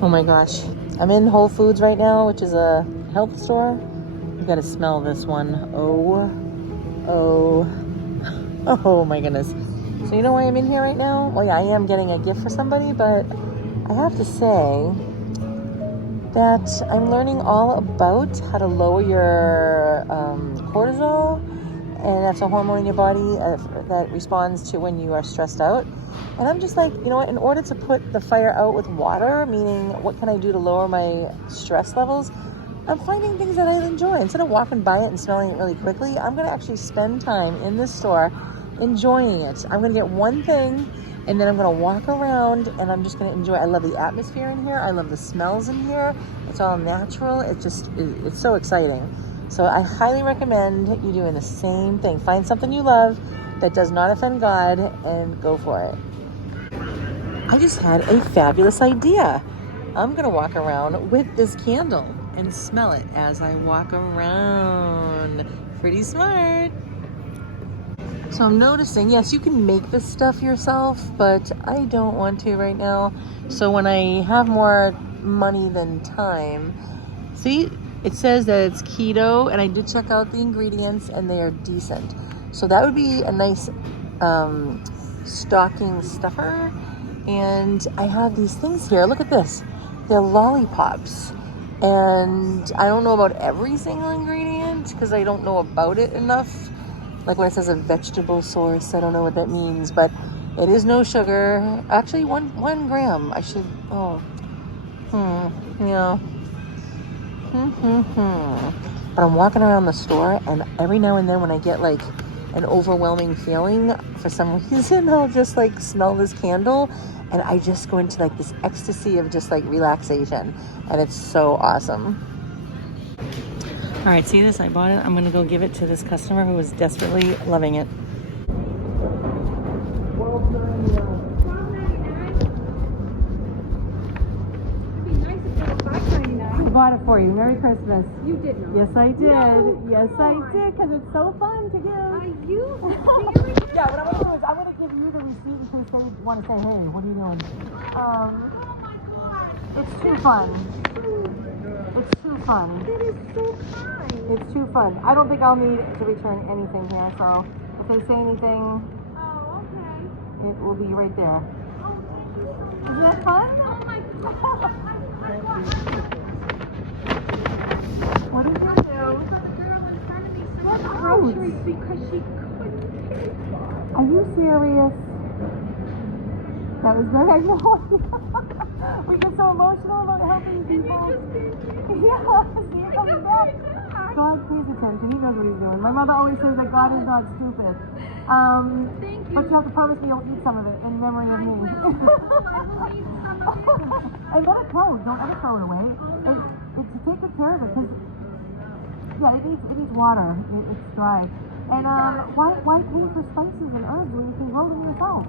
Oh my gosh. I'm in Whole Foods right now, which is a health store. You gotta smell this one. Oh my goodness. So you know why I'm in here right now? Well, yeah, I am getting a gift for somebody, but I have to say that I'm learning all about how to lower your cortisol, and that's a hormone in your body that responds to when you are stressed out. And I'm just like, you know what, in order to put the fire out with water, meaning what can I do to lower my stress levels, I'm finding things that I enjoy. Instead of walking by it and smelling it really quickly, I'm going to actually spend time in this store enjoying it. I'm going to get one thing, and then I'm going to walk around, and I'm just going to enjoy. I love the atmosphere in here. I love the smells in here. It's all natural. It's so exciting. So I highly recommend you doing the same thing. Find something you love that does not offend God and go for it. I just had a fabulous idea. I'm going to walk around with this candle and smell it as I walk around. Pretty smart. So I'm noticing, yes, you can make this stuff yourself, but I don't want to right now. So when I have more money than time, see, it says that it's keto, and I did check out the ingredients and they are decent. So that would be a nice stocking stuffer. And I have these things here. Look at this. They're lollipops. And I don't know about every single ingredient because I don't know about it enough. Like when it says a vegetable source, I don't know what that means, but it is no sugar. Actually, one gram. I should, yeah. But I'm walking around the store, and every now and then when I get like an overwhelming feeling, for some reason, I'll just like smell this candle, and I just go into like this ecstasy of just like relaxation, and it's so awesome. All right, see this? I bought it. I'm gonna go give it to this customer who is desperately loving it. I bought it for you. Merry Christmas. You did not. Yes, I did. No, yes, I did, because it's so fun to give. Yeah, what I'm gonna do is I'm gonna give you the receipt in case they want to say, hey, what are you doing? Oh my God. It's too fun. It's too fun. That is so kind. It's too fun. I don't think I'll need to return anything here, so if they say anything, Oh, okay. it will be right there. Oh, thank you. Isn't that fun? Oh my God. What did you do? So the girl in front of me What said fruits? groceries because she couldn't pay. Are you serious? That was very annoying. We get so emotional about helping And you people. just did. Yeah, see, it comes back. God pays attention. He knows what he's doing. My mother always says that God is not stupid. Thank you. But you have to promise me you'll eat some of it in memory of me. I will eat some of it. And let it go. Don't ever throw it away. It's to take good care of it, because yeah, it needs water. It's dry. And why pay for spices and herbs when you can grow them yourself?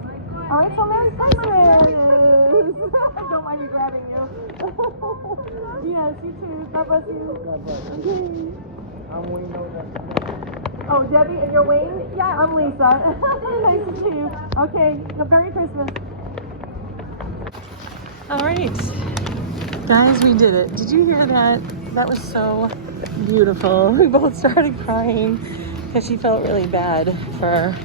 All right, so Merry Christmas. Don't mind me grabbing you. Yes, you too. God bless you. God bless you. Okay. I'm Wayne. Oh, Debbie, and you're Wayne? Yeah, I'm Lisa. Nice to see you. Okay, Merry Christmas. All right, guys, we did it. Did you hear that? That was so beautiful. We both started crying because she felt really bad for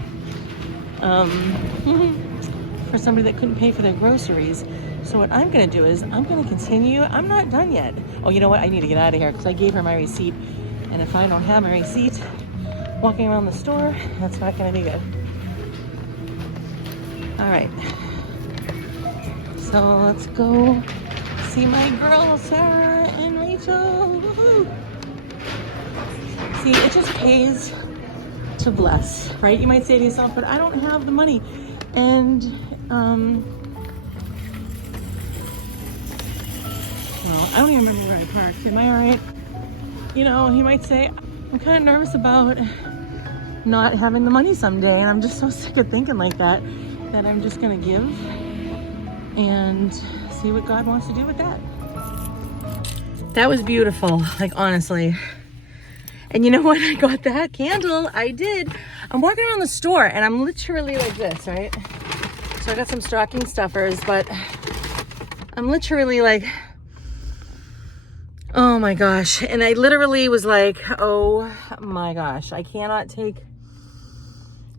somebody that couldn't pay for their groceries. So what I'm gonna do is I'm gonna continue. I'm not done yet. Oh, you know what? I need to get out of here because I gave her my receipt, and if I don't have my receipt, walking around the store, that's not gonna be good. All right. So let's go see my girl Sarah and Rachel. Woo-hoo. See, it just pays to bless, right? You might say to yourself, but I don't have the money. And well, I don't even remember where I parked. Am I all right? You know, he might say, I'm kind of nervous about not having the money someday, and I'm just so sick of thinking like that I'm just gonna give and see what God wants to do with that. That was beautiful, like honestly. And you know what? I got that candle. I did. I'm walking around the store and I'm literally like this, right? So I got some stocking stuffers, but I'm literally like Oh my gosh. And I literally was like, oh my gosh, I cannot take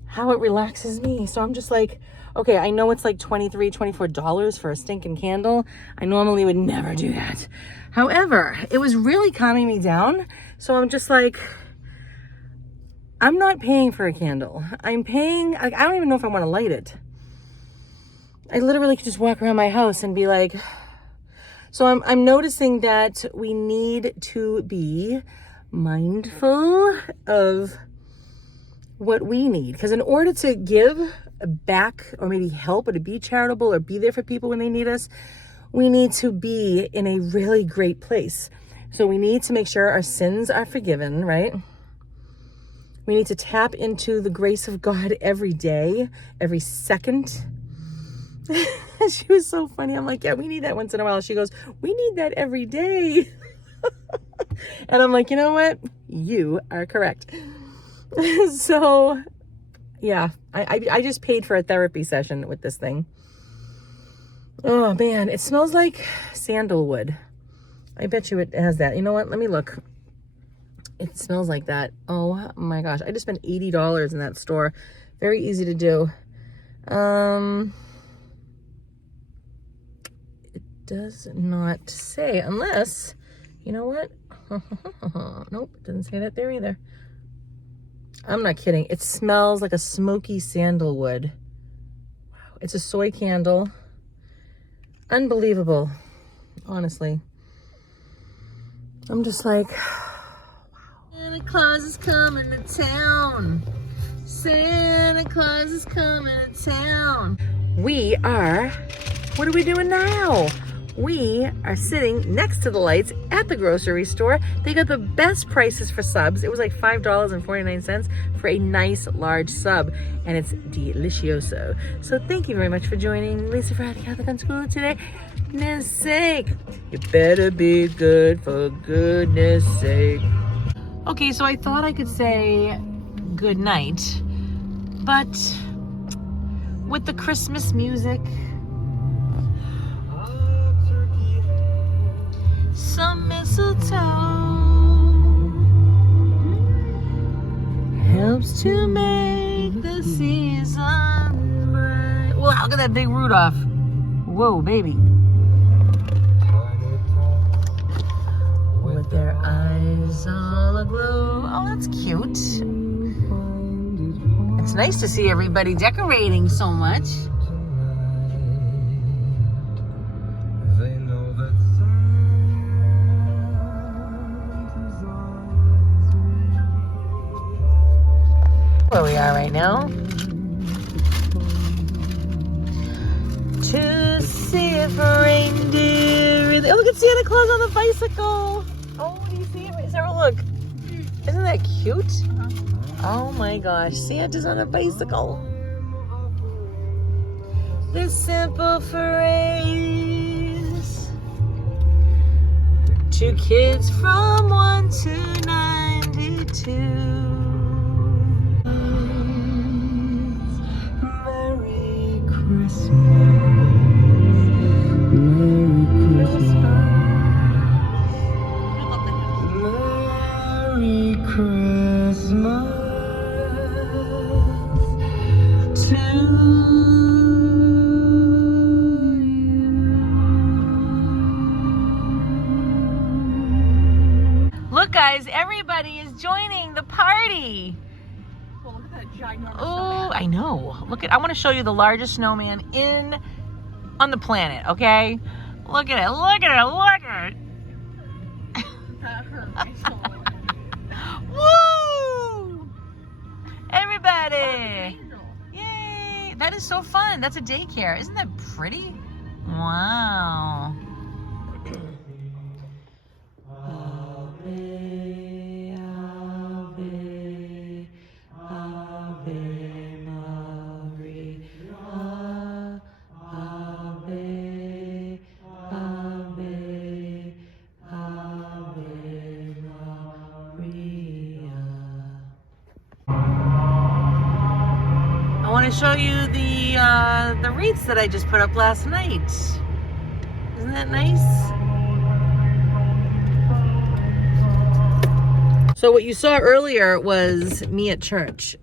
how it relaxes me. So I'm just like, okay, I know it's like $23, $24 for a stinking candle. I normally would never do that. However, it was really calming me down. So I'm just like, I'm not paying for a candle. I'm paying, like, I don't even know if I want to light it. I literally could just walk around my house and be like, so I'm noticing that we need to be mindful of what we need. Because in order to give back or maybe help or to be charitable or be there for people when they need us, we need to be in a really great place. So we need to make sure our sins are forgiven, right? We need to tap into the grace of God every day, every second. She was so funny. I'm like, yeah, we need that once in a while. She goes, we need that every day. And I'm like, you know what? You are correct. So, yeah, I just paid for a therapy session with this thing. Oh, man, it smells like sandalwood. I bet you it has that. You know what? Let me look. It smells like that. Oh, my gosh. I just spent $80 in that store. Very easy to do. It does not say, unless, you know what? Nope, it doesn't say that there either. I'm not kidding. It smells like a smoky sandalwood. Wow. It's a soy candle. Unbelievable. Honestly. I'm just like, wow. Santa Claus is coming to town. Santa Claus is coming to town. What are we doing now? We are sitting next to the lights at the grocery store. They got the best prices for subs. It was like $5.49 for a nice large sub, and it's delicioso. So thank you very much for joining Lisa for the Catholic Unschooler today. Goodness sake, you better be good for goodness sake. Okay, so I thought I could say good night, but with the Christmas music, some mistletoe helps to make the season bright. Whoa, look at that big Rudolph. Whoa, baby. With their eyes all aglow. Oh, that's cute. It's nice to see everybody decorating so much. Where we are right now. To see if reindeer. Oh, look at Santa Claus on the bicycle. Oh, do you see it? Sarah, look. Isn't that cute? Oh my gosh, Santa's on a bicycle. This simple phrase to kids from 1 to 92. Merry Christmas. Merry Christmas. Merry Christmas to you. Look, guys, everybody is joining the party. Well, look at that ginormous Oh, I know. Look at, I want to show you the largest snowman on the planet, okay? Look at it, look at it, look at it. That hurt my soul. Woo! Everybody! Angel. Yay! That is so fun. That's a daycare. Isn't that pretty? Wow. Ave, Ave, Ave Maria. Ave, Ave, Ave Maria. I want to show you the wreaths that I just put up last night. Isn't that nice? So what you saw earlier was me at church,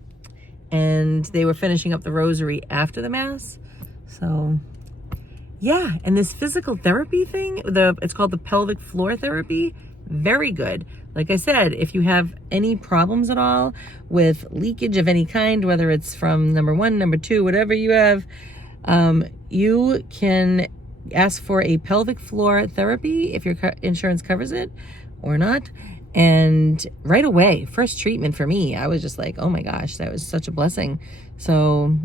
and they were finishing up the rosary after the Mass. So yeah, and this physical therapy thing, it's called the pelvic floor therapy, very good. Like I said, if you have any problems at all with leakage of any kind, whether it's from number 1, number 2, whatever you have, you can ask for a pelvic floor therapy if your insurance covers it or not. And right away, first treatment for me, I was just like, oh my gosh, that was such a blessing. So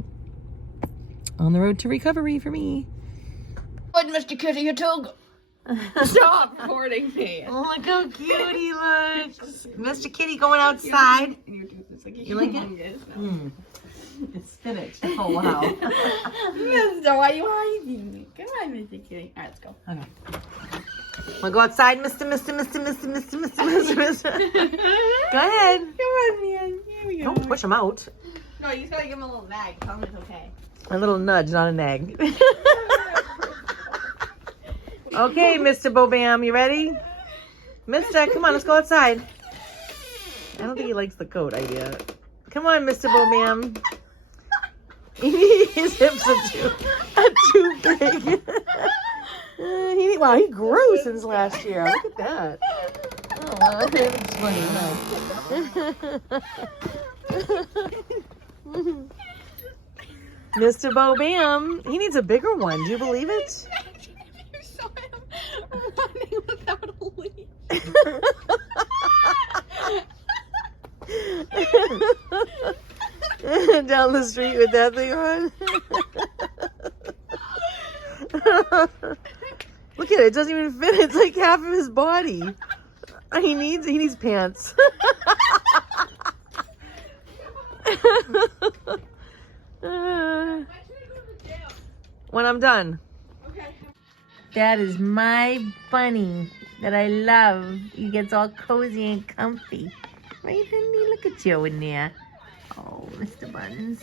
on the road to recovery for me. What, Mr. Kitty, you took? Stop recording me. Oh, look how cute he looks. Mr. Kitty going outside. You like it? It's spinach. Oh, wow. Mister, why are you hiding me? Come on, Mr. Kitty. All right, let's go. Okay. Wanna go outside, Mr. Go ahead. Come on, man. Here we go. Don't push him out. No, you just gotta give him a little nag. Tell him it's okay. A little nudge, not a nag. Okay, Mr. Bobam, you ready? Mister, come on, let's go outside. I don't think he likes the coat idea. Come on, Mr. Bobam. His hips are too big. Wow, he grew since last year. Look at that. Oh, that's funny. Mr. Bobam, he needs a bigger one. Do you believe it? You saw him running without a leash. Down the street with that thing on. Look at it, it doesn't even fit. It's like half of his body. He needs pants. When I'm done. Okay. That is my bunny that I love. He gets all cozy and comfy. Right, honey? Look at you in there. Oh, Mr. Buns.